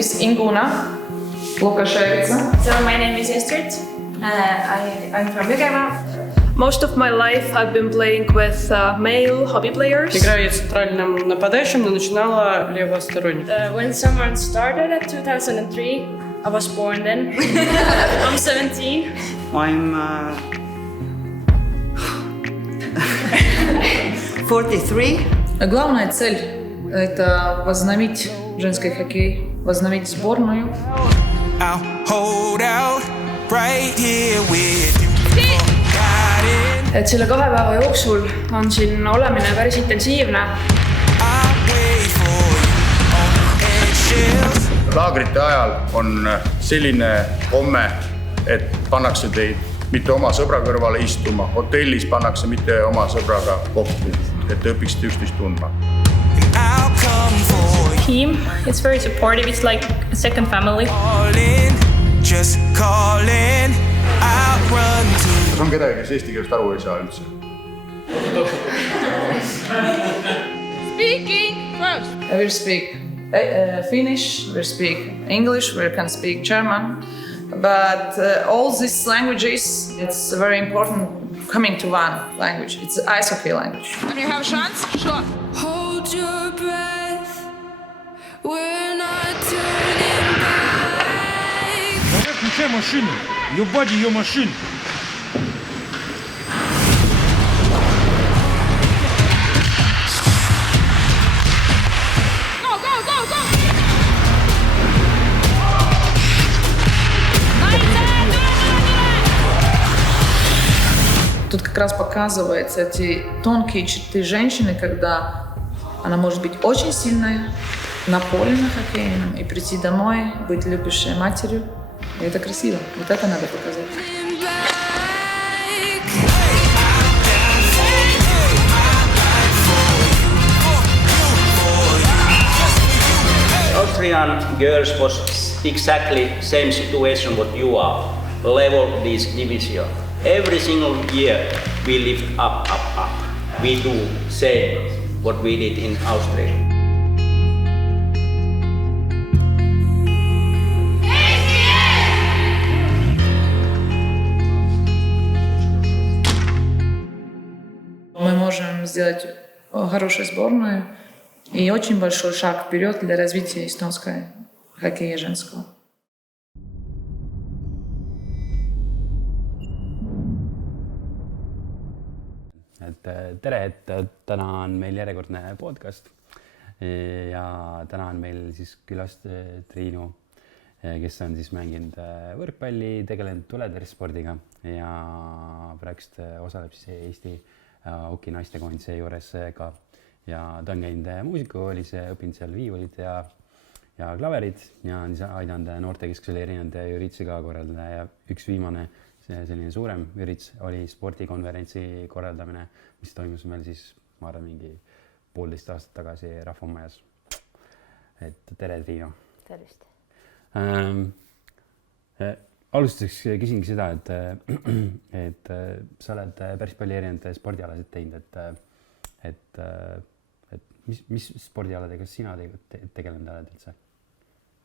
is Inguna Lukashevitsa. So my name is Estrid. I'm from Jõgeva. Most of my life I've been playing with male hobby players. Играю центральным нападающим, но начинала левосторонним. When summer started at 2003, I was born then. I'm 17. I'm 43. Главная цель – это возобновить женский хоккей, возобновить сборную. I'll hold out right here with you. Et selle 2 päeva jooksul on siin olemine päris intensiivne. Laagrite ajal on selline komme, et pannakse teid mitte oma sõbra kõrvale istuma. Hotellis pannakse mitte oma sõbraga kokku, et õpiksite üksteist tundma. Team, it's very supportive, it's like a second family. Just calling, I'll run to. Kas on kedagi, kes eesti keelest aru ei saa üldse? Speaking first. We speak Finnish, we speak English, we can speak German. But all these languages, it's very important coming to one language. It's ice hockey language. And you have a chance? Sure. Hold your breath. We're not turning back. Включай машину. Your body, your machine. Тут как раз показываются эти тонкие черты женщины, когда она может быть очень сильная на поле на хоккейном и прийти домой, быть любящей матерью. И это красиво. Вот это надо показать. Austrian girls was exactly same situation what you are. Level this division. Every single year we lift up. We do same what we did in Austria. Мы можем сделать хорошую сборную и очень большой шаг вперед для развития эстонской хоккея женского. Tere, et täna on meil järjekordne podcast ja täna on meil siis külast Triinu, kes on siis mänginud võrkpalli, tegelenud tuletõrjespordiga ja praegust osaleb siis Eesti hoki naistekoondise juures ka ja ta on käinud muusikakoolis, õppinud seal viiulit ja klaverid ja on aidanud noortekeskusel erinevad üritusi ka korraldada ja üks viimane selline suurem üritus oli spordikonverentsi korraldamine, mis toimus meil siis, ma arvan, mingi 1,5 aastat tagasi Rahvamajas. Et tere, Triinu! Tervist! Alustuseks küsingi seda, et sa oled päris palju erinevad spordialasid teinud, et mis spordialadega sina tegelenud oled üldse?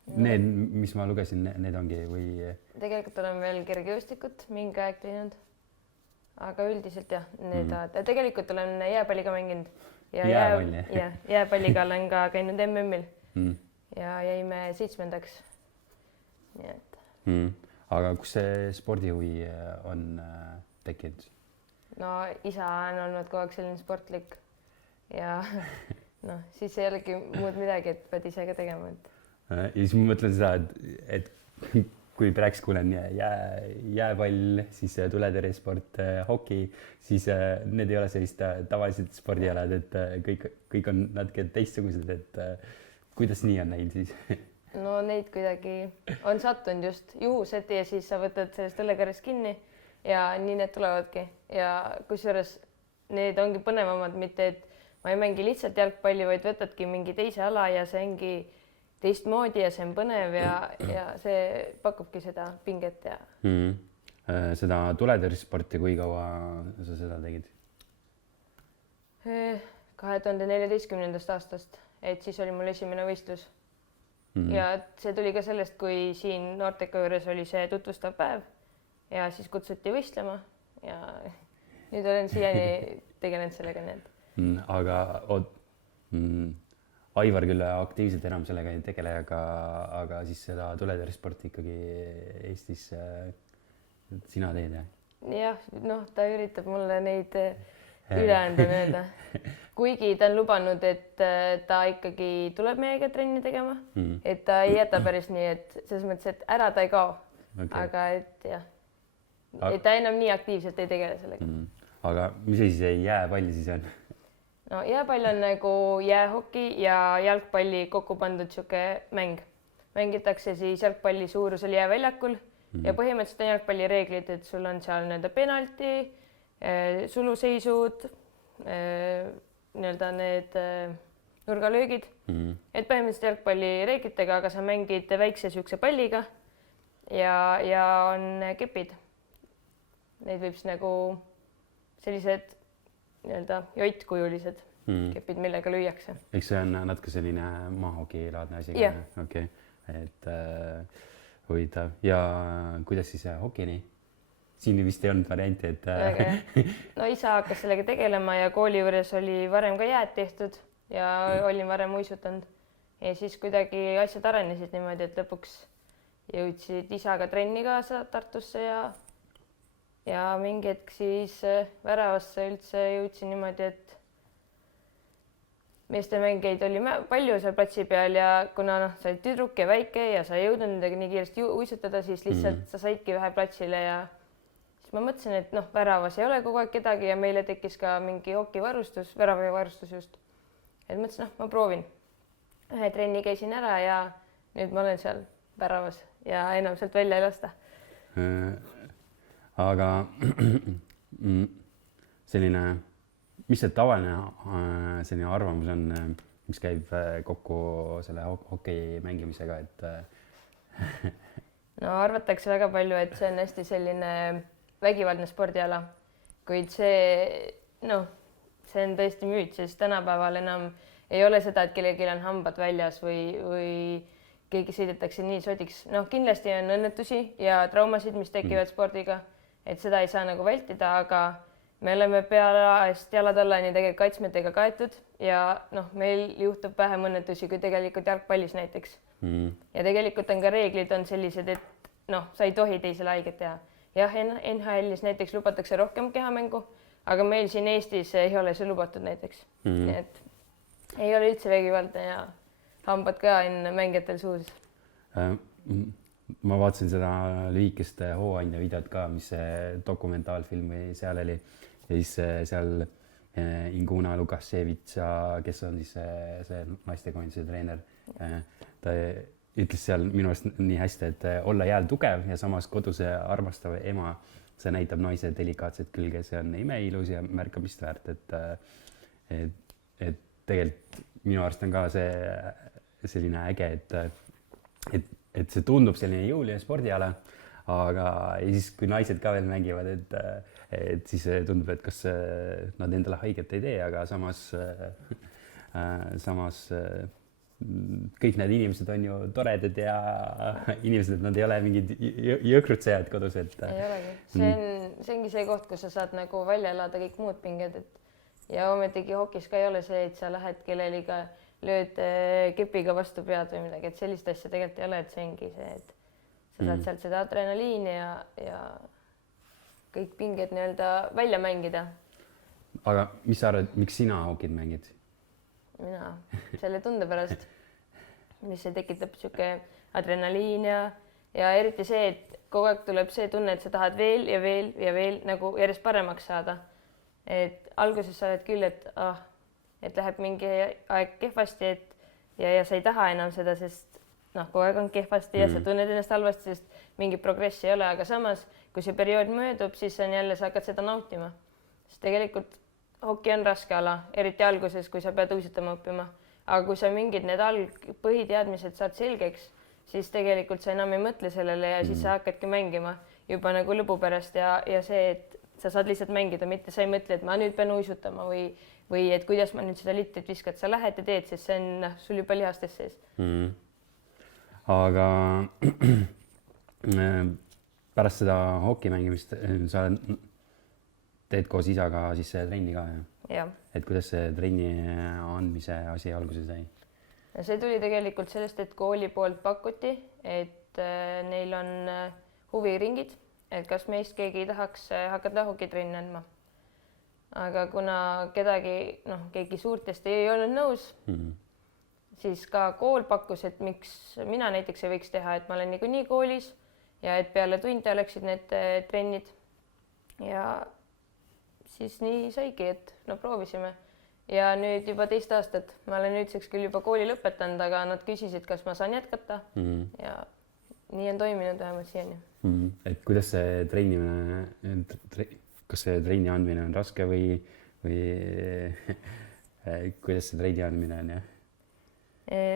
Need, mis ma lugesin, need ongi või? Tegelikult olen veel kergejõustikut mingi aeg teinud, aga üldiselt jah, need tegelikult olen jääpalliga mänginud ja jääpalliga olen ka käinud MM-il ja jäime 7. Nii et. Aga kus see spordihuvi on tekkinud? No isa on olnud kogu aeg selline sportlik ja siis ei olegi muud midagi, et pead ise ka tegema. Ja siis ma mõtlen seda, et kui praegu kuulen jääpall, siis tuletõrjesport, hoki, siis need ei ole sellist tavalised spordialad, et kõik on natuke teistsugused, et kuidas nii on näinud siis? No neid kuidagi on sattunud just juhuseti ja siis sa võtad sellest õllekarjast kinni ja nii need tulevadki. Ja kusjuures need ongi põnevamad, mitte et ma ei mängi lihtsalt jalgpalli, vaid võtadki mingi teise ala ja see ongi teistmoodi ja see on põnev ja see pakubki seda pinget ja... Seda tuletõrjesporti, kui kaua sa seda tegid? 2014. aastast, et siis oli mul esimene võistlus. ja see tuli ka sellest, kui siin Norteka juures oli see tutvustav päev ja siis kutsuti võistlema ja nüüd olen siiani tegelenud sellega, nii et. Aga Aivar küll aktiivselt enam sellega ei tegele, aga siis seda tuletõrjesporti ikkagi Eestis sina teed, jah? Jah, noh, ta üritab mulle neid üle anda mööda. Kuigi ta on lubanud, et ta ikkagi tuleb meiega trenni tegema, et ta ei jäta päris nii, et selles mõttes, et ära ta ei kao. Aga et jah, et ta enam nii aktiivselt ei tegele sellega. Aga mis asi see jääpall siis on? No jääpall on nagu jäähoki ja jalgpalli kokku pandud siuke mäng. Mängitakse siis jalgpalli suurusel jääväljakul ja põhimõtteliselt on jalgpalli reeglid, et sul on seal nii-öelda penalti, suluseisud, nii-öelda need nurgalöögid. Et põhimõtteliselt jalgpalli reeglitega, aga sa mängid väikse siukse palliga ja on kepid. Neid võib siis nagu sellised nii-öelda jottkujulised kepid, millega lüüakse. Eks see on natuke selline maahokilaadne asi. Yeah. Okay. Et huvitav. Ja kuidas siis hokini? Siin vist ei olnud varianti, et... No isa hakkas sellega tegelema ja kooli juures oli varem ka jääd tehtud ja olin varem uisutanud. Ja siis kuidagi asjad arenesid niimoodi, et lõpuks jõudsid isaga trenni kaasa Tartusse ja mingi hetk siis Väravasse üldse jõudsin niimoodi, et meestemängeid oli palju seal platsi peal ja kuna sa olid tüdruk ja väike ja sa ei jõudnud midagi nii kiiresti uisutada, siis lihtsalt sa saidki vähe platsile ja siis ma mõtlesin, et Väravas ei ole kogu aeg kedagi ja meile tekkis ka mingi hokivarustus, väravavarustus just. Et mõtlesin, ma proovin. Ühe trenni käisin ära ja nüüd ma olen seal Väravas ja enam sealt välja ei lasta. Aga selline, mis see tavaline selline arvamus on, mis käib kokku selle hokei mängimisega, et... No arvatakse väga palju, et see on hästi selline vägivaldne spordiala, kuid see on tõesti müüt, sest tänapäeval enam ei ole seda, et kellelgi on hambad väljas või keegi sõidetakse nii sodiks. Kindlasti on õnnetusi ja traumasid, mis tekivad spordiga, et seda ei saa nagu vältida, aga me oleme pealast jalad allani tegelikult kaitsmetega kaetud ja meil juhtub vähem õnnetusi kui tegelikult jalgpallis näiteks. Ja tegelikult on ka reeglid on sellised, et sa ei tohi teisele haiget teha. Jah, NHL-is näiteks lubatakse rohkem kehamängu, aga meil siin Eestis ei ole see lubatud näiteks. Nii et ei ole üldse vägivaldne ja hambad ka on mängijatel suus. Ma vaatasin seda lühikest Hooandja videot ka, mis see dokumentaalfilm seal oli. Ja siis seal Inguna Lukaševitš, kes on siis see naistekoondise treener, ta ütles seal minu arust nii hästi, et olla jääl tugev ja samas kodus armastav ema, see näitab naise delikaatset külge, see on imeilus ja märkamist väärt, et tegelikult minu arust on ka see selline äge, et see tundub selline jõuline spordiala, aga siis kui naised ka veel mängivad, et siis tundub, et kas nad endale haiget ei tee, aga samas kõik need inimesed on ju toredad ja inimesed, et nad ei ole mingid jõkrutsejad kodus. Ei olegi. See ongi see koht, kus sa saad nagu välja elada kõik muud pinged. Ja ometigi hokis ka ei ole see, et sa lähed kelleliga lööd kepiga vastu pead või midagi, et sellist asja tegelikult ei ole, et see ongi see, et sa saad sealt seda adrenaliini ja kõik pinged nii-öelda välja mängida. Aga mis sa arvad, miks sina hokid mängid? Mina selle tunde pärast, mis see tekitab siuke adrenaliin ja eriti see, et kogu aeg tuleb see tunne, et sa tahad veel ja veel ja veel nagu järjest paremaks saada. Et alguses sa oled küll, et läheb mingi aeg kehvasti ja sa ei taha enam seda, sest kogu aeg on kehvasti ja sa tunned ennast halvasti, sest mingi progressi ei ole, aga samas, kui see periood möödub, siis on jälle, sa hakkad seda nautima. Sest tegelikult hoki on raske ala, eriti alguses, kui sa pead uisutama õppima. Aga kui sa mingid need põhiteadmised saad selgeks, siis tegelikult sa enam ei mõtle sellele ja siis sa hakkadki mängima juba nagu lõbu pärast ja see, et sa saad lihtsalt mängida, mitte sa ei mõtle, et ma nüüd pean uisutama või et kuidas ma nüüd seda litrit viskad, sa lähed ja teed, sest see on sul juba lihastes sees. aga pärast seda hoki mängimist sa teed koos isaga siis trenni ka, jah. Et kuidas see trenni andmise asi alguse sai? See tuli tegelikult sellest, et kooli poolt pakuti, et neil on huviringid, et kas meist keegi ei tahaks hakata hokitrenni andma. Aga kuna keegi suurtest ei olnud nõus, siis ka kool pakkus, et miks mina näiteks ei võiks teha, et ma olen niikuinii koolis ja et peale tunde oleksid need trennid. Ja siis nii saigi, et proovisime. Ja nüüd juba 2 aastat. Ma olen nüüdseks küll juba kooli lõpetanud, aga nad küsisid, kas ma saan jätkata. Ja nii on toiminud vähemalt siiani. Et kuidas see trennimine, kas see trenni andmine on raske või kuidas see trenni andmine on, jah?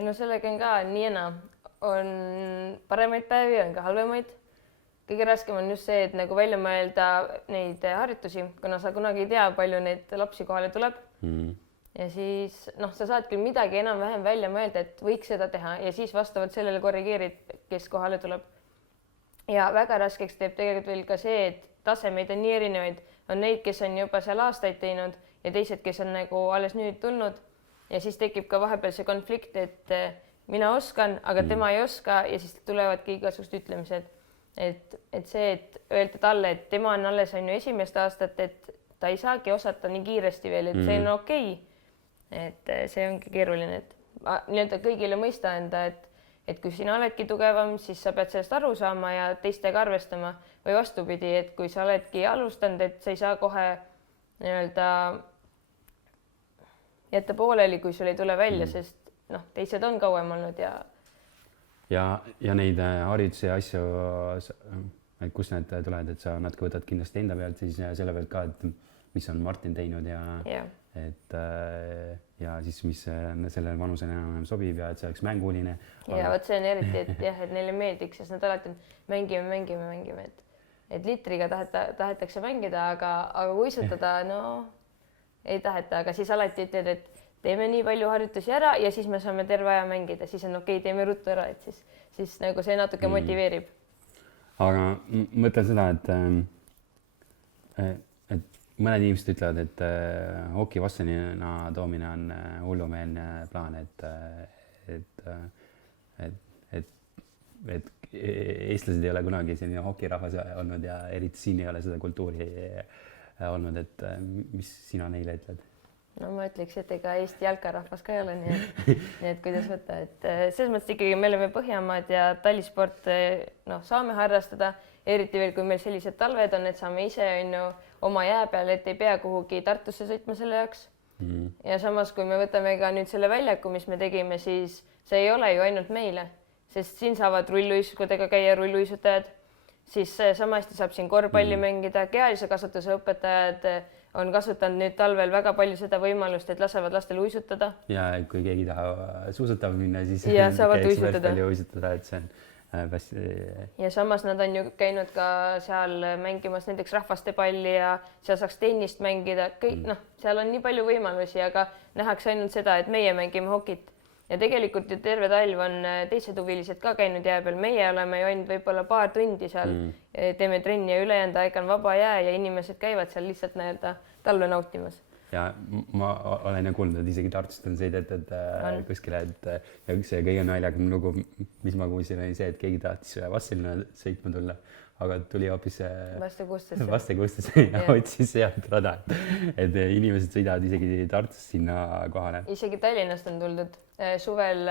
No sellega on ka nii ja naa. On paremaid päevi, on ka halvemaid. Kõige raskem on just see, et nagu välja mõelda neid harjutusi, kuna sa kunagi ei tea, palju neid lapsi kohale tuleb. Ja siis sa saad küll midagi enam-vähem välja mõelda, et võiks seda teha ja siis vastavalt sellele korrigeerid, kes kohale tuleb. Ja väga raskeks teeb tegelikult veel ka see, et tasemeid on nii erinevaid. On neid, kes on juba seal aastaid teinud ja teised, kes on nagu alles nüüd tulnud. Ja siis tekib ka vahepeal see konflikt, et mina oskan, aga tema ei oska ja siis tulevadki igasugused ütlemised. Et see, et öelda talle, et tema on alles esimest aastat, et ta ei saagi osata nii kiiresti veel, et see on okei. Et see ongi keeruline, et kõigile mõista enda, et kui sina oledki tugevam, siis sa pead sellest aru saama ja teistega arvestama või vastupidi, et kui sa oledki alustanud, et sa ei saa kohe jätta pooleli, kui sul ei tule välja, sest teised on kauem olnud ja neid harjutusi ja asju, et kus need tulevad, et sa natuke võtad kindlasti enda pealt siis selle pealt ka, et mis on Martin teinud ja siis mis sellele vanusele enam sobib ja et see oleks mänguline. Ja võt see on eriti, et neile meeldiks, sest nad alati mängime. Et litriga tahetakse mängida, aga uisutada, ei taheta, aga siis alati ütled, et teeme nii palju harjutusi ära ja siis me saame terve aja mängida, siis on okei, teeme ruttu ära, et siis nagu see natuke motiveerib. Aga mõtlen seda, et mõned inimesed ütlevad, et hoki vastasena toomine on hullumeelne plaan, et eestlased ei ole kunagi selline hokirahvas olnud ja eriti siin ei ole seda kultuuri olnud, et mis sina neile ütled? No ma ütleks, et ega Eesti jalkarahvas ka ei ole, nii et kuidas võtta, et selles mõttes ikkagi me oleme Põhjamaad ja tallisport saame harrastada, eriti veel, kui meil sellised talved on, et saame ise oma jää peal, et ei pea kuhugi Tartusse sõitma selle jaoks. Ja samas, kui me võtame ka nüüd selle väljaku, mis me tegime, siis see ei ole ju ainult meile, sest siin saavad rulluisudega käia rulluisutajad, siis sama hästi saab siin korvpalli mängida, kehalise kasvatuse õpetajad on kasutanud nüüd talvel väga palju seda võimalust, et lasevad lastel uisutada. Ja kui keegi tahab suusatama minna, siis saavad uisutada. Et see on hästi. Ja samas nad on ju käinud ka seal mängimas näiteks rahvastepalli ja seal saaks tennist mängida. Seal on nii palju võimalusi, aga nähakse ainult seda, et meie mängime hokit. Ja tegelikult ju terve talv on teised huvilised ka käinud jää peal. Meie oleme ju ainult võib-olla paar tundi seal, teeme trenni ja ülejäänud aeg on vaba jää ja inimesed käivad seal lihtsalt talve nautimas. Ja ma olen kuulnud, et isegi Tartust on sõidetud kuskile, ja üks kõige naljakam lugu, mis ma kuulsin, oli see, et keegi tahtis vastasena sõitma tulla, aga tuli hoopis vaste kustesse ja otsis sealt rada. Et inimesed sõidavad isegi Tartust sinna kohale. Isegi Tallinnast on tuldud. Suvel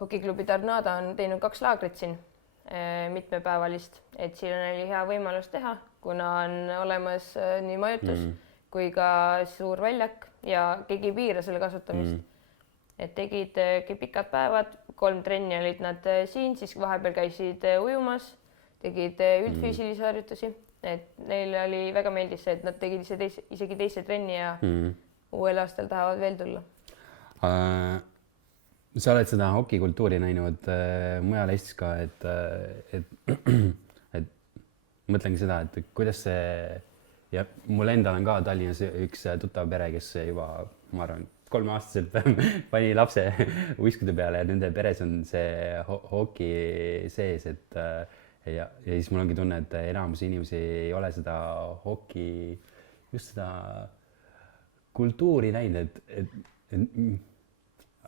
hokiklubi Tornado on teinud 2 laagrit siin mitmepäevalist, et siin oli hea võimalus teha, kuna on olemas nii majutus kui ka suur väljak ja keegi ei piira selle kasutamist. Et tegid pikad päevad, 3 trenni olid nad siin, siis vahepeal käisid ujumas, tegid üldfüüsilisi harjutusi, et neil oli väga meeldis see, et nad tegid isegi teise trenni ja uuel aastal tahavad veel tulla. Sa oled seda hokikultuuri näinud mujal Eestis ka, et mõtlengi seda, et kuidas see, ja mul endal on ka Tallinnas üks tuttav pere, kes juba, ma arvan, 3-aastaselt pani lapse uiskude peale ja nende peres on see hoki sees, et ja siis mul ongi tunne, et enamus inimesi ei ole seda hoki, just seda kultuuri näinud, et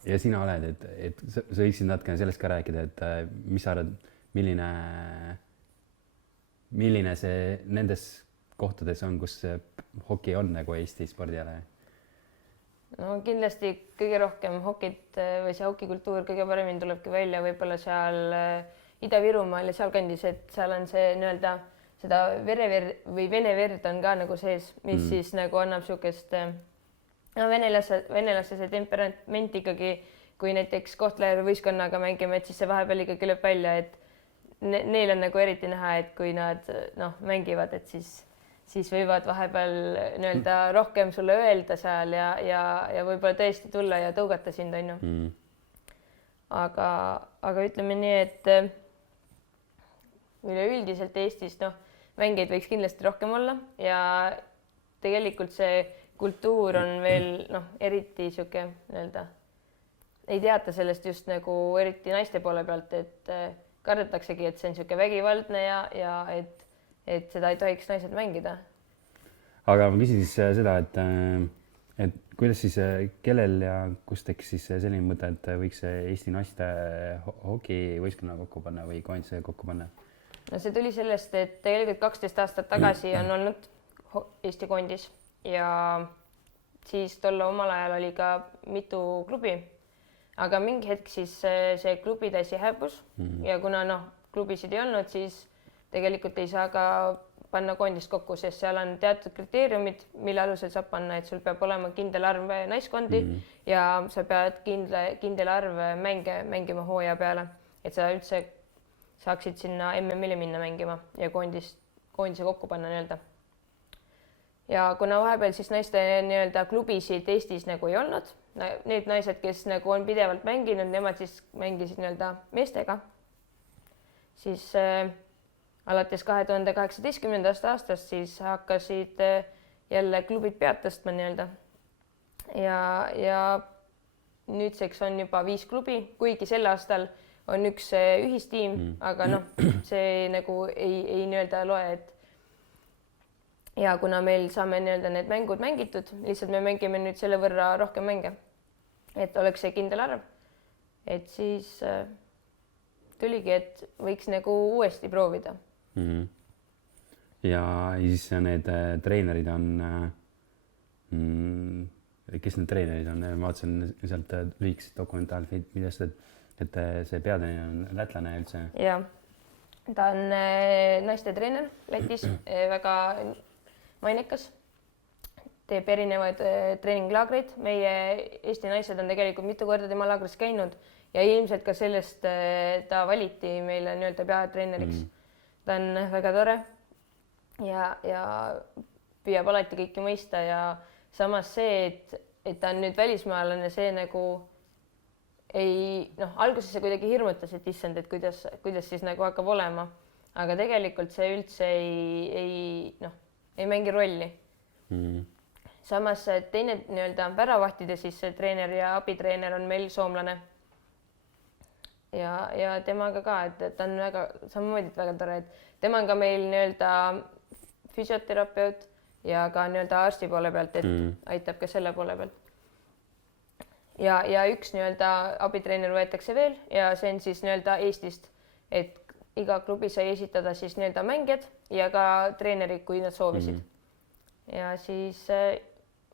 ja sina oled, et sa võiksid natukene sellest ka rääkida, et mis sa arvad, milline see nendes kohtades on, kus hoki on nagu Eesti spordiala? No kindlasti kõige rohkem hokit või see hokikultuur kõige paremini tulebki välja võib-olla seal Ida-Virumaal ja sealkandis, et seal on see nii-öelda seda või vene verd on ka nagu sees, mis siis nagu annab niisugust venelaste see temperament ikkagi, kui näiteks Kohtla-Järve võistkonnaga mängime, et siis see vahepeal ikkagi lööb välja, et neil on nagu eriti näha, et kui nad mängivad, et siis võivad vahepeal nii-öelda rohkem sulle öelda seal ja võib-olla tõesti tulla ja tõugata sind, on ju. Aga ütleme nii, et üleüldiselt Eestis mängijaid võiks kindlasti rohkem olla ja tegelikult see kultuur on veel eriti sihuke nii-öelda, ei teata sellest just nagu eriti naiste poole pealt, et kardetaksegi, et see on niisugune vägivaldne ja et seda ei tohiks naised mängida. Aga ma küsin siis seda, et kuidas siis, kellel ja kus tekkis siis selline mõte, et võiks Eesti naiste hokivõistkonna kokku panna või koondise kokku panna? No see tuli sellest, et tegelikult 12 aastat tagasi on olnud Eesti koondis ja siis tolle omal ajal oli ka mitu klubi. Aga mingi hetk siis see klubide asi hääbus ja kuna klubisid ei olnud, siis tegelikult ei saa ka panna koondist kokku, sest seal on teatud kriteeriumid, mille alusel saab panna, et sul peab olema kindel arv naiskondi ja sa pead kindel arv mänge mängima hooaja peale, et sa üldse saaksid sinna MM-ile minna mängima ja koondise kokku panna nii-öelda. Ja kuna vahepeal siis naiste nii-öelda klubisid Eestis nagu ei olnud, need naised, kes nagu on pidevalt mänginud, nemad siis mängisid nii-öelda meestega, siis alates 2018. aastast siis hakkasid jälle klubid pead tõstma nii-öelda ja nüüdseks on juba 5 klubi, kuigi sel aastal on üks ühistiim, aga see nagu ei nii-öelda loe, et ja kuna meil saame nii-öelda need mängud mängitud, lihtsalt me mängime nüüd selle võrra rohkem mänge, et oleks see kindel arv, et siis tuligi, et võiks nagu uuesti proovida. Ja siis need treenerid on, kes need treenerid on? Ma vaatasin sealt lühikesed dokumentaalvideost, et see peatreener on lätlane üldse. Ja, ta on naiste treener Lätis, väga mainekas, teeb erinevaid treeninglaagreid. Meie Eesti naised on tegelikult mitu korda tema laagris käinud ja ilmselt ka sellest ta valiti meile nii-öelda peatreeneriks. Ta on väga tore ja püüab alati kõiki mõista ja samas see, et ta on nüüd välismaalane, see nagu ei, alguses see kuidagi hirmutas, et issand, et kuidas siis nagu hakkab olema, aga tegelikult see üldse ei mängi rolli. Samas teine nii-öelda väravahtide siis treener ja abitreener on meil soomlane ja temaga ka, et ta on väga, samamoodi väga tore, et tema on ka meil nii-öelda füsioterapeut ja ka nii-öelda arsti poole pealt, et aitab ka selle poole pealt. Ja üks nii-öelda abitreener võetakse veel ja see on siis nii-öelda Eestist, et iga klubi sai esitada siis nii-öelda mängijad ja ka treenerid, kui nad soovisid. Ja siis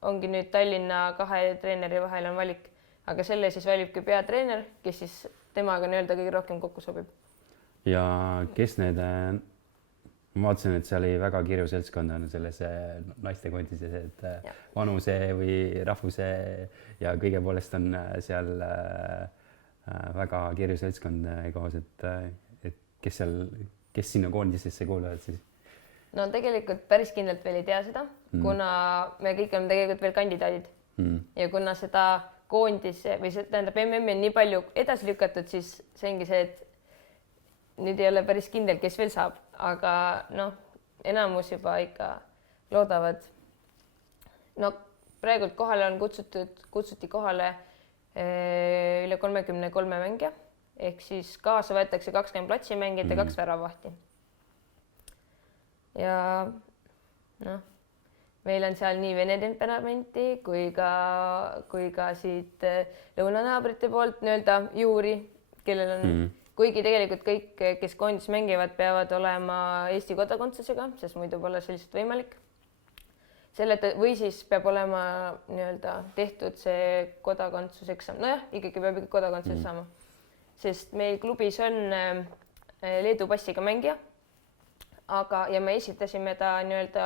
ongi nüüd Tallinna 2 treeneri vahel on valik, aga selle siis valibki peatreener, kes siis temaga nii-öelda kõige rohkem kokku sobib. Ja kes need, ma vaatasin, et seal oli väga kirju seltskond on selles naistekondises, et vanuse või rahvuse ja kõige poolest on seal väga kirju seltskond koos, et kes sinna koondisesse kuuluvad siis? No tegelikult päris kindlalt veel ei tea seda, kuna me kõik oleme tegelikult veel kandidaadid ja kuna seda koondise või tähendab MM-i on nii palju edasi lükatud, siis see ongi see, et nüüd ei ole päris kindel, kes veel saab, aga enamus juba ikka loodavad. praegult kohale on kutsuti kohale üle 33 mängija, ehk siis kaasa võetakse 20 platsimängijat ja 2 väravahti. Ja meil on seal nii vene temperamenti kui ka siit lõunanaabrite poolt nii-öelda juuri, kellel on kuigi tegelikult kõik, kes koondis mängivad, peavad olema Eesti kodakondsusega, sest muidu pole see lihtsalt võimalik. Või siis peab olema nii-öelda tehtud see kodakondsuseksam. Nojah, ikkagi peab kodakondsus saama. Sest meil klubis on Leedu passiga mängija, ja me esitasime ta nii-öelda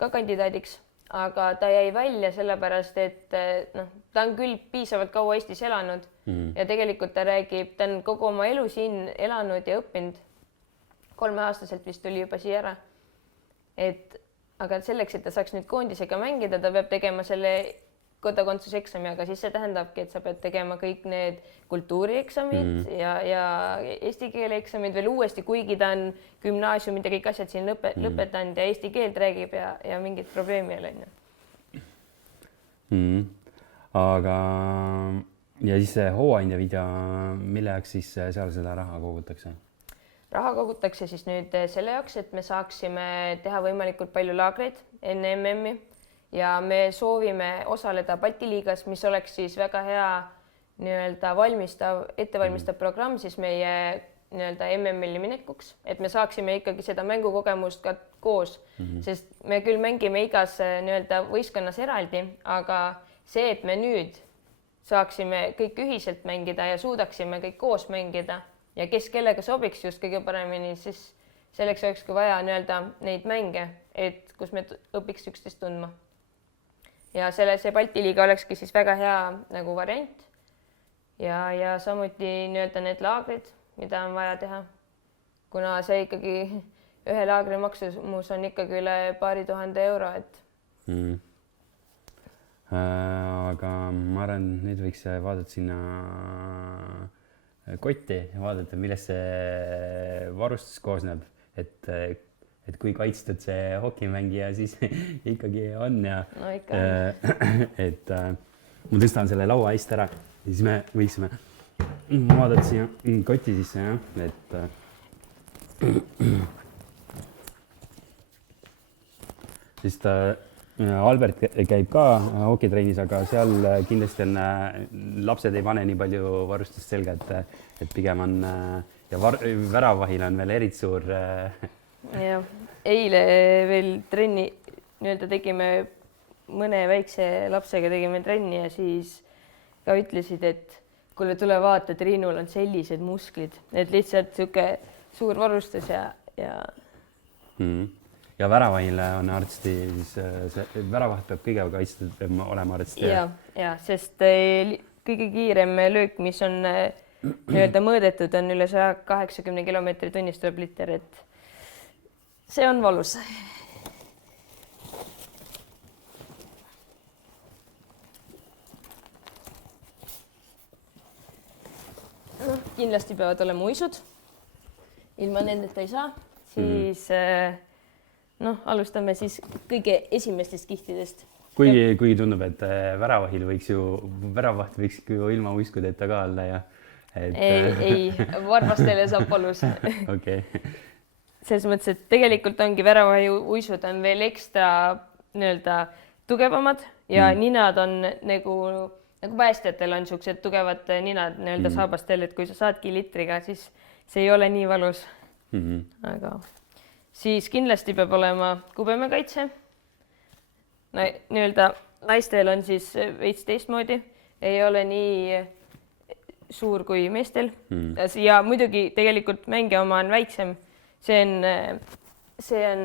ka kandidaadiks, aga ta jäi välja sellepärast, et ta on küll piisavalt kaua Eestis elanud ja tegelikult ta räägib, ta on kogu oma elu siin elanud ja õppinud. 3-aastaselt vist tuli juba siia ära. Aga selleks, et ta saaks nüüd koondisega mängida, ta peab tegema selle kodakondsuseksami, aga siis see tähendabki, et sa pead tegema kõik need kultuurieksamid ja eesti keele eksamid veel uuesti, kuigi ta on gümnaasiumid ja kõik asjad siin lõpetanud ja eesti keelt räägib ja mingit probleemi ei ole. Aga ja siis see hooaine video, mille jaoks siis seal seda raha kogutakse? Raha kogutakse siis nüüd selle jaoks, et me saaksime teha võimalikult palju laagreid enne MM-i ja me soovime osaleda Balti liigas, mis oleks siis väga hea nii-öelda ettevalmistav programm siis meie nii-öelda MM-ili minekuks, et me saaksime ikkagi seda mängukogemust ka koos, sest me küll mängime igas nii-öelda võistkonnas eraldi, aga see, et me nüüd saaksime kõik ühiselt mängida ja suudaksime kõik koos mängida ja kes kellega sobiks just kõige paremini, siis selleks olekski vaja nii-öelda neid mänge, et kus me õpiks üksteist tundma. Ja see Balti liiga olekski siis väga hea nagu variant ja samuti nii-öelda need laagrid, mida on vaja teha, kuna see ikkagi ühe laagri maksumus on ikkagi üle paari tuhande euro. Aga ma arvan, nüüd võiks vaadata sinna kotti ja vaadata, millest see varustus koosneb, et kui kaitstud see hokimängija siis ikkagi on ja et ma tõstan selle laua hästi ära ja siis me võiksime vaadata siia koti sisse, et siis Albert käib ka hokitrennis, aga seal kindlasti on, lapsed ei pane nii palju varustust selga, et pigem on ja väravahil on veel eriti suur. Ja, eile veel trenni nii-öelda tegime mõne väikse lapsega tegime trenni ja siis ka ütlesid, et kuule, tule vaata, Triinul on sellised musklid, et lihtsalt sihuke suur varustus ja ja väravahil on arsti, siis väravaht peab kõige kaitstud olema arsti. Ja, sest kõige kiirem löök, mis on nii-öelda mõõdetud, on üle 180 kilomeetri tunnis tuleb liter, et see on valus. Kindlasti peavad olema uisud, ilma nendeta ei saa, siis alustame siis kõige esimestest kihtidest. Kuigi tundub, et väravaht võiks ju ilma uiskudeta ka olla ja Ei, varvastele saab valus. Okay. Selles mõttes, et tegelikult ongi väravahi uisud on veel ekstra nii-öelda tugevamad ja ninad on nagu päästjatel on siuksed tugevad ninad nii-öelda saabastel, et kui sa saadki litriga, siis see ei ole nii valus. Aga siis kindlasti peab olema kubemekaitse. Nii-öelda naistel on siis veits teistmoodi, ei ole nii suur kui meestel ja muidugi tegelikult mängija oma on väiksem, see on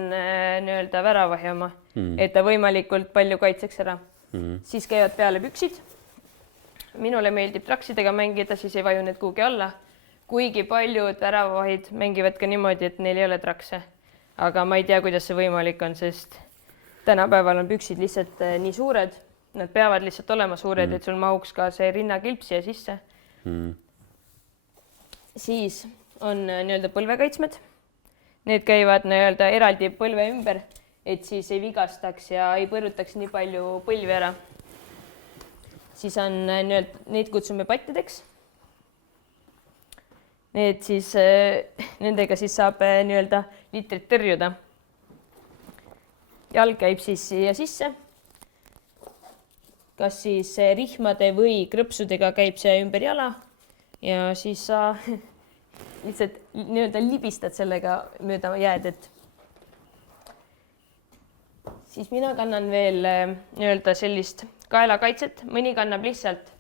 nii-öelda väravahi oma, et ta võimalikult palju kaitseks ära. Siis käivad peale püksid. Minule meeldib traksidega mängida, siis ei vaju need kuhugi alla. Kuigi paljud väravahid mängivad ka niimoodi, et neil ei ole trakse. Aga ma ei tea, kuidas see võimalik on, sest tänapäeval on püksid lihtsalt nii suured. Nad peavad lihtsalt olema suured, et sul mahuks ka see rinnakilp siia sisse. Siis on nii-öelda põlvekaitsmed. Need käivad nii-öelda eraldi põlve ümber et siis ei vigastaks ja ei põrutaks nii palju põlvi ära. Siis on neid kutsume pattideks. Need siis, nendega siis saab liitrit tõrjuda. Jalg käib siis siia sisse. Kas siis rihmade või krõpsudega käib see ümber jala ja siis sa lihtsalt libistad sellega mööda jäädet. Siis mina kannan veel sellist kaelakaitset. Mõni kannab lihtsalt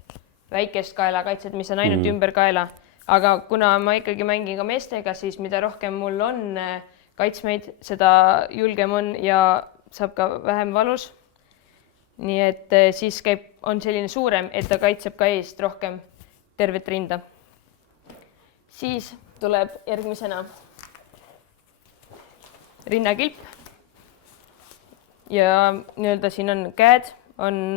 väikest kaelakaitset, mis on ainult ümber kaela. Aga kuna ma ikkagi mängin ka meestega, siis mida rohkem mul on kaitsmeid, seda julgem on ja saab ka vähem valus. Nii et siis on selline suurem, et ta kaitseb ka eest rohkem tervet rinda. Siis tuleb järgmisena rinnakilp. Ja siin on käed, on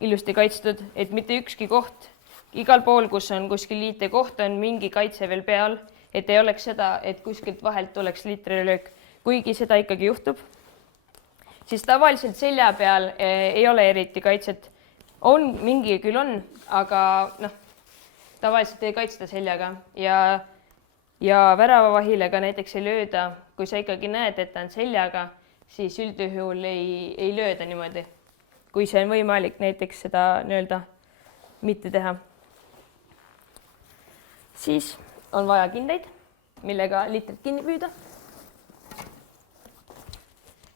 ilusti kaitstud, et mitte ükski koht, igal pool, kus on kuskil liite koht, on mingi kaitse veel peal, et ei oleks seda, et kuskilt vahelt tuleks liitrilöök, kuigi seda ikkagi juhtub. Siis tavaliselt selja peal ei ole eriti kaitset. On, mingi küll on, aga tavaliselt ei kaitsta seljaga ja väravavahile ka näiteks ei lööda. Kui sa ikkagi näed, et ta on seljaga, siis üldjuhul ei lööda niimoodi, kui see on võimalik näiteks seda mitte teha. Siis on vaja kindeid, millega liitrit kinni püüda.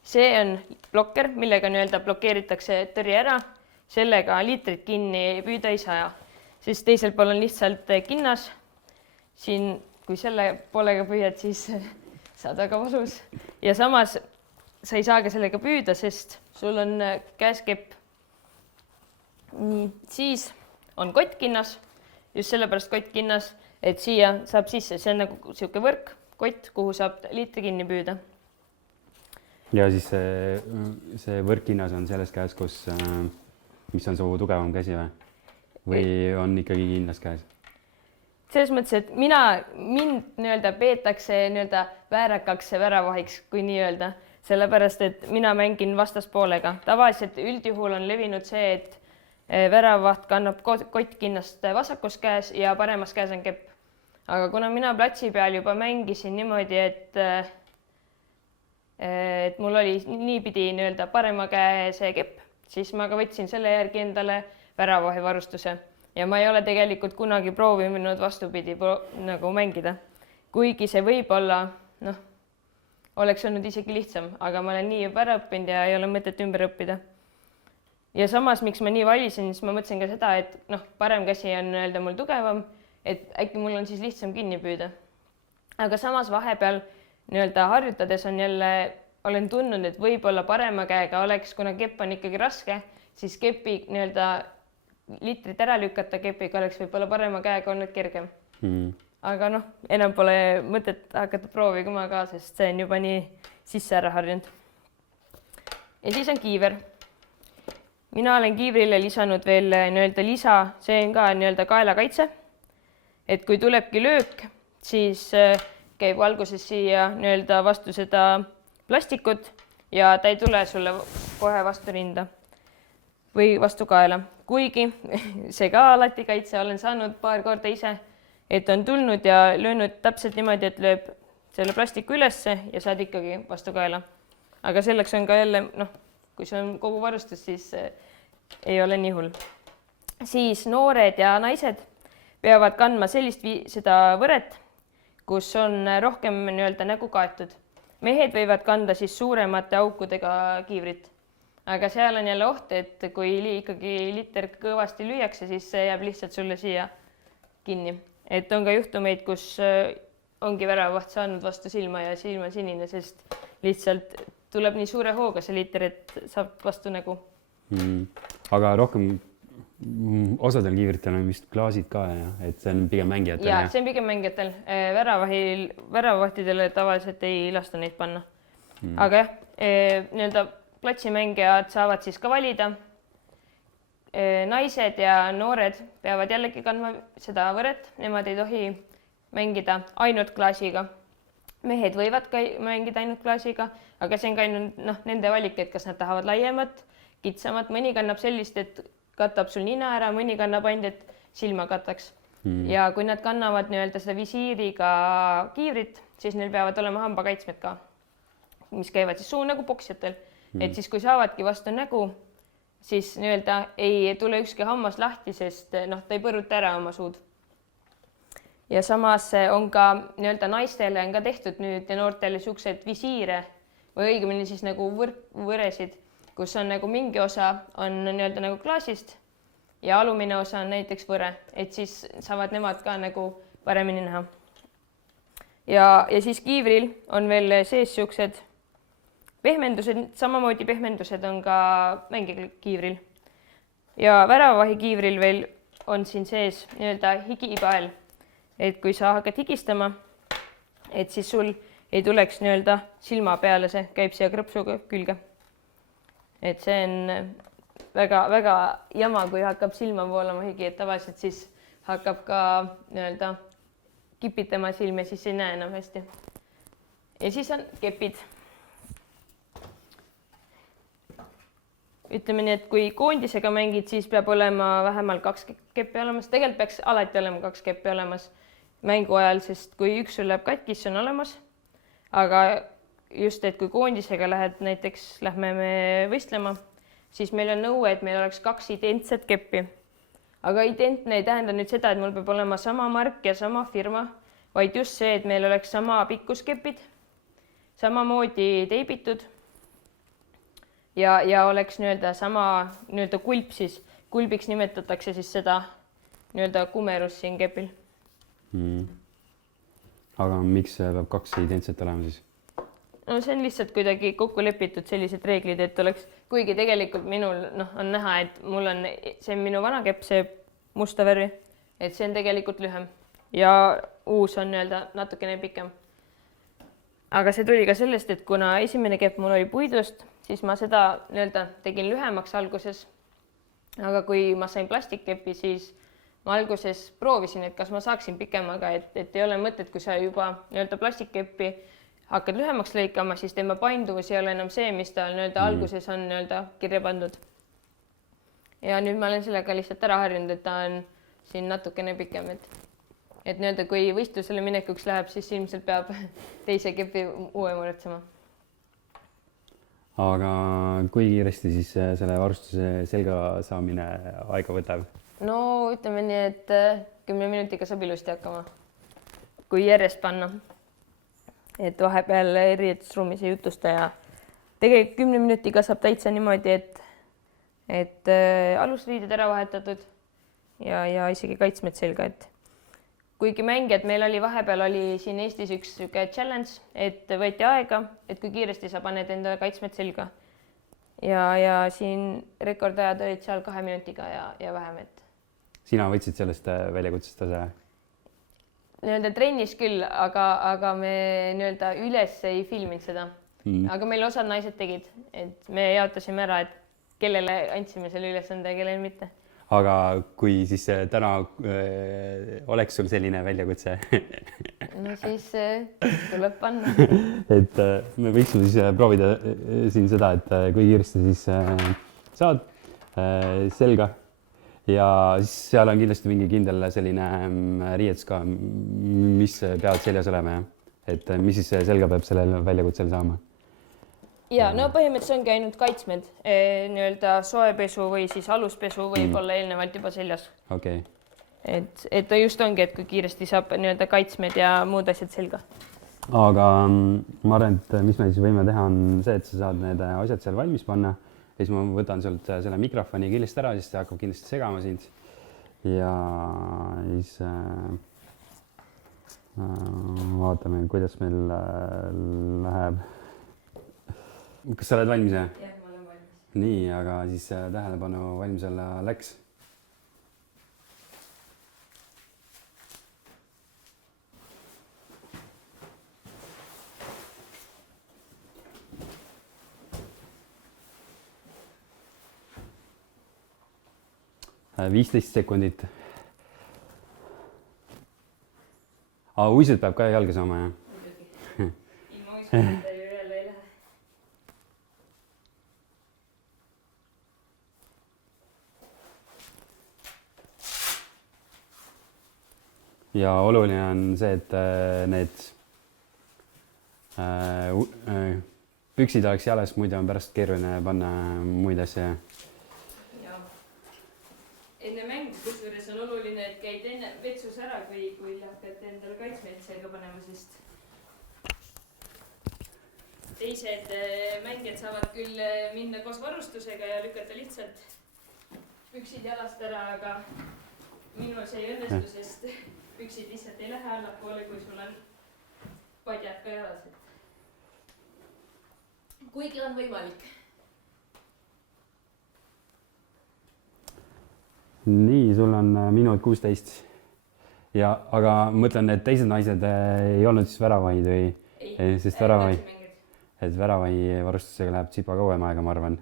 See on blokker, millega blokeeritakse tõrje ära. Sellega liitrit kinni püüda ei saa, sest teisel pool on lihtsalt kinnas. Siin, kui selle poolega püüad, siis saad väga valus. Ja samas sa ei saa ka sellega püüda, sest sul on käes kepp. Nii, siis on kottkinnas, just sellepärast kottkinnas, et siia saab sisse. See on nagu siuke võrk, kott, kuhu saab liitri kinni püüda. Ja siis see võrkkinnas on selles käes, mis on su tugevam käsi või on ikkagi kindlas käes? Selles mõttes, et mind peetakse väärakaks väravvahiks, kui nii öelda. Sellepärast, et mina mängin vastaspoolega. Tavaliselt üldjuhul on levinud see, et väravvaht kannab kottkinnast vasakus käes ja paremas käes on kepp. Aga kuna mina platsi peal juba mängisin niimoodi, et mul oli niipidi parema käe see kepp, siis ma ka võtsin selle järgi endale väravvahi varustuse. Ja ma ei ole tegelikult kunagi proovinud vastupidi nagu mängida. Kuigi see võib olla, oleks olnud isegi lihtsam, aga ma olen nii juba ära õppinud ja ei ole mõtet ümber õppida. Ja samas, miks ma nii valisin, siis ma mõtlesin ka seda, et parem käsi on mul tugevam, et äkki mul on siis lihtsam kinni püüda. Aga samas vahepeal harjutades olen tundnud, et võib-olla parema käega oleks, kuna kepp on ikkagi raske, siis kepi liitrit ära lükata kepiga oleks võib-olla parema käega olnud kergem. Aga enam pole mõtet hakata proovima ka, sest see on juba nii sisse ära harjunud. Ja siis on kiiver. Mina olen kiivrile lisanud veel lisa, see on ka kaelakaitse. Et kui tulebki löök, siis käib alguses siia vastu seda plastikut ja ta ei tule sulle kohe vastu rinda või vastu kaela. Kuigi see ka alati kaitse olen saanud paar korda ise, et on tulnud ja löönud täpselt niimoodi, et lööb selle plastiku ülesse ja saad ikkagi vastu kaela. Aga selleks on ka jälle, kui see on kogu varustus, siis ei ole nii hull. Siis noored ja naised peavad kandma seda võret, kus on rohkem nägu kaetud. Mehed võivad kanda siis suuremate aukudega kiivrit. Aga seal on jälle oht, et kui ikkagi liiter kõvasti lüüakse, siis see jääb lihtsalt sulle siia kinni. Et on ka juhtumeid, kus ongi väravvaht saanud vastu silma ja silm on sinine, sest lihtsalt tuleb nii suure hooga see liiter, et saab vastu nägu. Aga rohkem osadel kiivritel on vist klaasid ka, et see on pigem mängijatel. Ja, see on pigem mängijatel. Väravvahtidele tavaliselt ei lasta neid panna. Aga jah, platsimängijad saavad siis ka valida. Naised ja noored peavad jällegi kandma seda võret. Nemad ei tohi mängida ainult klaasiga. mehed võivad ka mängida ainult klaasiga, aga see on ka ainult nende valik, et kas nad tahavad laiemat, kitsamat, mõni kannab sellist, et katab sul nina ära, mõni kannab ainult, et silma kataks. Ja kui nad kannavad nii-öelda seda visiiriga kiivrit, siis neil peavad olema hambakaitsmed ka, mis käivad siis suu nagu poksjatel. Et siis kui saavadki vastu nägu, siis nii-öelda ei tule ükski hammas lahti, sest ta ei põruta ära oma suud. Ja samas on ka nii-öelda naistele on ka tehtud nüüd ja noortele siuksed visiire või õigemini siis nagu võresid, kus on nagu mingi osa on nii-öelda nagu klaasist ja alumine osa on näiteks võre, et siis saavad nemad ka nagu paremini näha. Ja siis kiivril on veel sees siuksed pehmendused, samamoodi pehmendused on ka mängikiivril. Ja väravavahi kiivril veel on siin sees nii-öelda higipael. Et kui sa hakkad higistama, et siis sul ei tuleks nii-öelda silma peale, see käib siia krõpsuga külge. Et see on väga jama, kui hakkab silma voolama higi, et tavaliselt siis hakkab ka nii-öelda kipitama silme, siis ei näe enam hästi. Ja siis on kepid. Ütleme nii, et kui koondisega mängid, siis peab olema vähemalt 2 keppi olemas. Tegelikult peaks alati olema 2 keppi olemas mängu ajal, sest kui üks sul läheb katkis, see on olemas. Aga just, et kui koondisega lähme me võistlema, siis meil on nõue, et meil oleks 2 identset keppi. Aga identne ei tähenda nüüd seda, et mul peab olema sama mark ja sama firma, vaid just see, et meil oleks sama pikkuskepid, samamoodi teibitud ja oleks nii-öelda sama nii-öelda kulp siis. Kulbiks nimetatakse siis seda nii-öelda kumerus siin kepil. Aga miks peab 2 identset olema siis? No see on lihtsalt kuidagi kokku lepitud sellised reeglid, et oleks, kuigi tegelikult minul on näha, et mul on, see on minu vana kepp, see musta värvi, et see on tegelikult lühem ja uus on nii-öelda natukene pikem. Aga see tuli ka sellest, et kuna esimene kepp mul oli puidust, siis ma seda nii-öelda tegin lühemaks alguses. Aga kui ma sain plastikkepi, siis ma alguses proovisin, et kas ma saaksin pikemaga, et ei ole mõtet, kui sa juba nii-öelda plastikkeppi hakkad lühemaks lõikama, siis tema painduvus ei ole enam see, mis ta nii-öelda alguses on nii-öelda kirja pandud. Ja nüüd ma olen sellega lihtsalt ära harjunud, et ta on siin natukene pikem, et nii-öelda kui võistlusele minekuks läheb, siis ilmselt peab teise kepi uue muretsema. Aga kui kiiresti siis selle varustuse selga saamine aega võtab? No ütleme nii, et 10 minutiga saab ilusti hakkama, kui järjest panna. Et vahepeal riietusruumis ei jutusta ja tegelikult 10 minutiga saab täitsa niimoodi, et alusriided ära vahetatud ja isegi kaitsmed selga, et kuigi mängijad, meil oli vahepeal oli siin Eestis üks challenge, et võeti aega, et kui kiiresti sa paned enda kaitsmed selga. Ja siin rekordajad olid seal 2 minutiga ja vähem, et. Sina võtsid sellest väljakutsest osa? Nii-öelda trennis küll, aga me nii-öelda üles ei filminud seda. Aga meil osad naised tegid, et me jaotasime ära, et kellele andsime selle ülesande ja kellele mitte. Aga kui siis täna oleks sul selline väljakutse? No siis tuleb panna. Et me võiksime siis proovida siin seda, et kui kiiresti siis saad selga ja siis seal on kindlasti mingi kindel selline riietus ka, mis peavad seljas olema, et mis siis selga peab sellel väljakutsel saama. Ja, no põhimõtteliselt ongi ainult kaitsmed, nii-öelda soepesu või siis aluspesu võib olla eelnevalt juba seljas. Okay. Et just ongi, et kui kiiresti saab nii-öelda kaitsmed ja muud asjad selga. Aga ma arvan, et mis me siis võime teha on see, et sa saad need asjad seal valmis panna ja siis ma võtan sult selle mikrofoni killist ära, siis ta hakkab kindlasti segama sind ja siis vaatame, kuidas meil läheb. Kas sa oled valmis? Jah, ma olen valmis. Nii, aga siis tähelepanu valmis olla läks. – 15 sekundit. Uisud peab ka jalga saama, jah? ja oluline on see, et need püksid oleks jalas, muidu on pärast keeruline panna muid asju. Enne mängu kusjuures on oluline, et käid enne vetsus ära, kui hakkad endale kaitsmeid selga panema, sest teised mängijad saavad küll minna koos varustusega ja lükata lihtsalt püksid jalast ära, aga minul see ei õnnestu, sest püksid lihtsalt ei lähe allapoole, kui sul on padjad ka jalas. Kuigi on võimalik. Nii, sul on minut 16. Ja, aga mõtlen, et teised naised ei olnud siis väravaid või? Ei, sest väravai varustusega läheb tsipa kauem aega, ma arvan.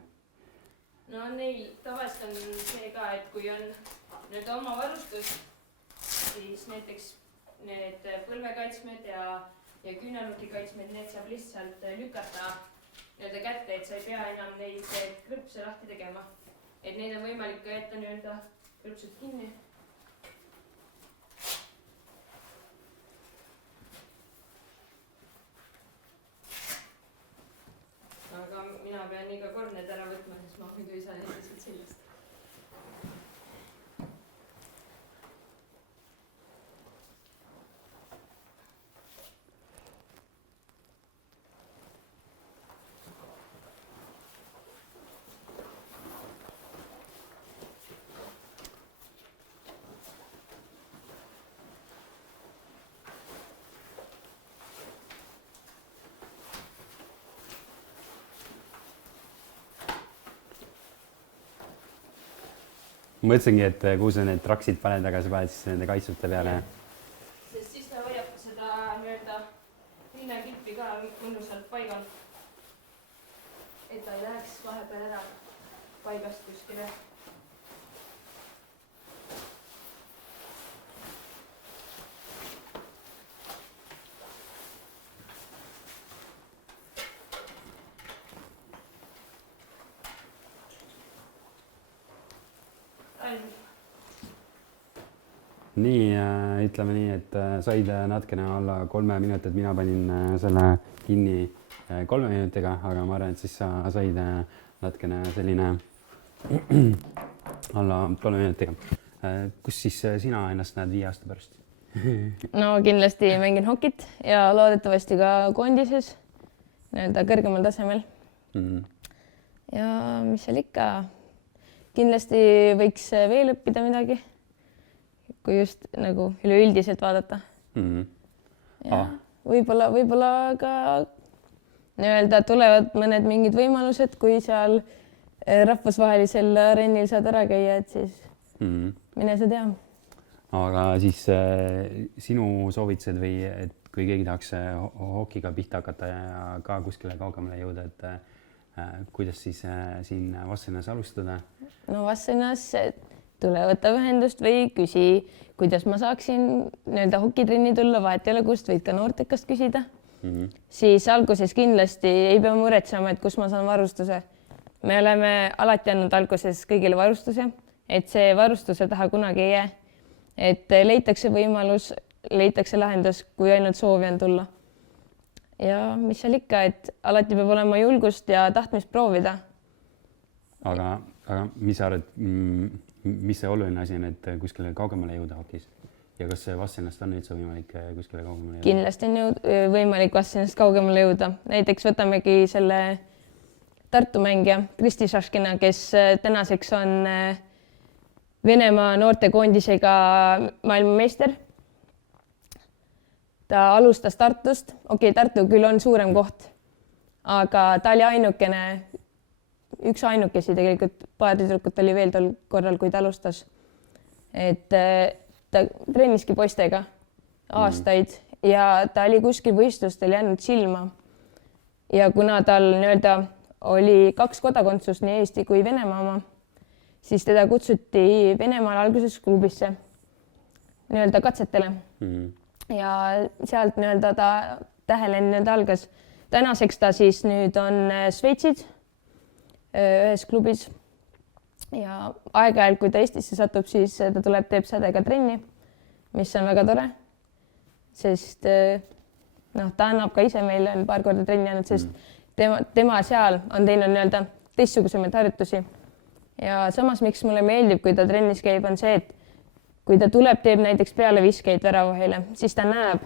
No neil tavaliselt on see ka, et kui on nüüd oma varustus, siis näiteks need põlvekaitsmed ja küünanuki kaitsmed, need saab lihtsalt lükata nii-öelda kätte, et sa ei pea enam neid krõpse lahti tegema. Et neid on võimalik ka jätta nii-öelda krõpsud kinni. Aga mina pean iga kord need ära võtma, sest ma muidu ei saa neid lihtsalt seljast. Mõtlesingi, et kuhu sa need traksid paned, aga sa paned siis nende kaitsvate peale. Sest siis ta hoiab seda nii-öelda rinnakippi ka mõnusalt paigal. Et ta ei läheks vahepeal ära paigast kuskile. Nii, ütleme nii, et said natkene alla 3 minutit, mina panin selle kinni 3 minutiga, aga ma arvan, et siis sa said natkene selline alla 3 minutiga. Kus siis sina ennast näed 5 aasta pärast? No kindlasti mängin hokit ja loodetavasti ka kondises, nii-öelda kõrgemal tasemel. Ja mis seal ikka, kindlasti võiks veel õppida midagi. Kui just nagu üleüldiselt vaadata. Võib-olla ka nii-öelda tulevad mõned mingid võimalused, kui seal rahvusvahelisel arennil saad ära käia, et siis mine sa tea. Aga siis sinu soovitused või et kui keegi tahaks hokiga pihta hakata ja ka kuskile kaugemale jõuda, et kuidas siis siin Vastsõnas alustada? No Vastsõnas tule võta ühendust või küsi, kuidas ma saaksin nii-öelda hokitrenni tulla, vahet ei ole kust, võid ka noortekast küsida. Siis alguses kindlasti ei pea muretsema, et kus ma saan varustuse. Me oleme alati andnud alguses kõigile varustuse, et see varustuse taha kunagi ei jää. Et leitakse võimalus, leitakse lahendus, kui ainult soovi on tulla. Ja mis seal ikka, et alati peab olema julgust ja tahtmist proovida. Aga mis sa arvad, mis see oluline asi on, et kuskile kaugemale jõuda hokis? Ja kas Vastsõnast on üldse võimalik kuskile kaugemale jõuda? Kindlasti on võimalik Vastsõnast kaugemale jõuda. Näiteks võtamegi selle Tartu mängija Kristi Šaškina, kes tänaseks on Venemaa noortekoondisega maailmameister. Ta alustas Tartust. Okei, Tartu küll on suurem koht, aga ta oli üks ainukesi tegelikult, paar tüdrukut oli veel tol korral, kui ta alustas. Et ta trenniski poistega aastaid ja ta oli kuskil võistlustel jäänud silma. Ja kuna tal nii-öelda oli 2 kodakondsust, nii Eesti kui Venemaa oma, siis teda kutsuti Venemaal alguses klubisse nii-öelda katsetele. Ja sealt nii-öelda ta tähelen nii-öelda algas. Tänaseks ta siis nüüd on Šveitsid ühes klubis ja aeg-ajalt, kui ta Eestisse satub, siis ta tuleb, teeb sädega trenni, mis on väga tore sest noh, ta annab ka ise meile on paar korda trenni andnud, sest tema seal on teinud nii-öelda teistsugusemaid harjutusi. Ja samas, miks mulle meeldib, kui ta trennis käib, on see, et kui ta tuleb, teeb näiteks peale viskeid väravahile, siis ta näeb,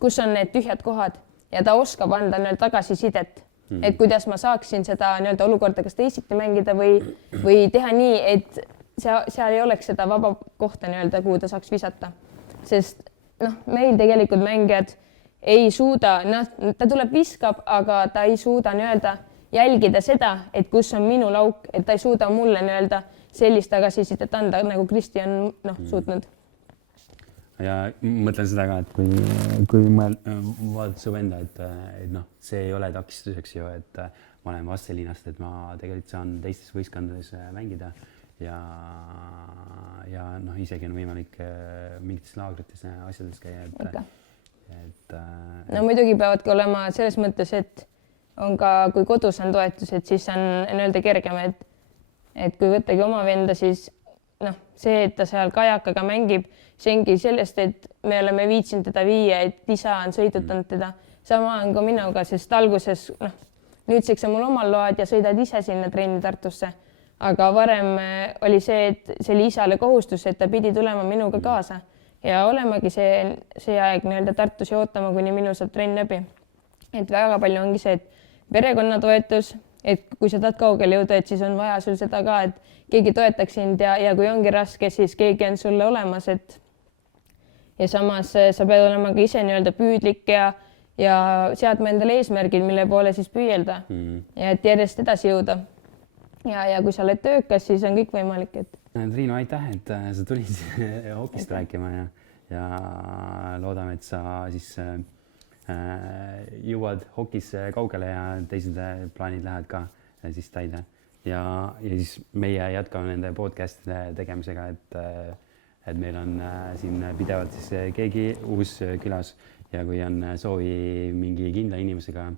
kus on need tühjad kohad ja ta oskab anda nii-öelda tagasisidet, et kuidas ma saaksin seda nii-öelda olukorda kas teisiti mängida või teha nii, et seal ei oleks seda vaba kohta nii-öelda, kuhu ta saaks visata. Sest noh, meil tegelikult mängijad ei suuda, ta tuleb viskab, aga ta ei suuda nii-öelda jälgida seda, et kus on minu lauk, et ta ei suuda mulle nii-öelda sellist tagasisidet anda, nagu Kristi on suutnud. Ja mõtlen seda ka, et kui vaadata su venda, et noh, see ei ole takistuseks ju, et ma olen vastelinast, et ma tegelikult saan teistes võistkondades mängida ja noh, isegi on võimalik mingites laagrites asjades käia. No muidugi peavadki olema selles mõttes, et on ka, kui kodus on toetused, siis on nii-öelda kergem, et kui võttagi oma venda, siis noh, see, et ta seal kajakaga mängib, see ongi sellest, et me oleme viitsinud teda viia, et isa on sõidutanud teda. Sama on ka minuga, sest alguses nüüdseks on mul omal load ja sõidad ise sinna trenni Tartusse. Aga varem oli see, et see oli isale kohustus, et ta pidi tulema minuga kaasa ja olemagi see aeg nii-öelda Tartus ja ootama, kuni minu saab trenn läbi. Et väga palju ongi see, et perekonnatoetus, et kui sa tahad kaugele jõuda, et siis on vaja sul seda ka, et keegi toetaks sind ja kui ongi raske, siis keegi on sulle olemas, et ja samas sa pead olema ka ise nii-öelda püüdlik ja seadma endale eesmärgid, mille poole siis püüelda ja et järjest edasi jõuda. Ja kui sa oled töökas, siis on kõik võimalik. Triinu, aitäh, et sa tulid hokist rääkima ja loodame, et sa siis jõuad hokis kaugele ja teised plaanid lähevad ka siis täide. Ja siis meie jätkame nende podcastide tegemisega, et meil on siin pidevalt siis keegi uus külas ja kui on soovi mingi kindla inimesega,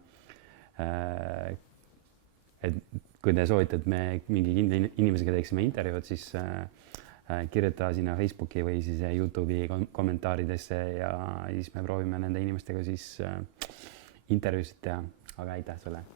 et kui te soovite, et me mingi kindla inimesega teeksime intervjuud, siis kirjuta sinna Facebooki või siis YouTube'i kommentaaridesse ja siis me proovime nende inimestega siis intervjuusid teha. Aga aitäh sulle!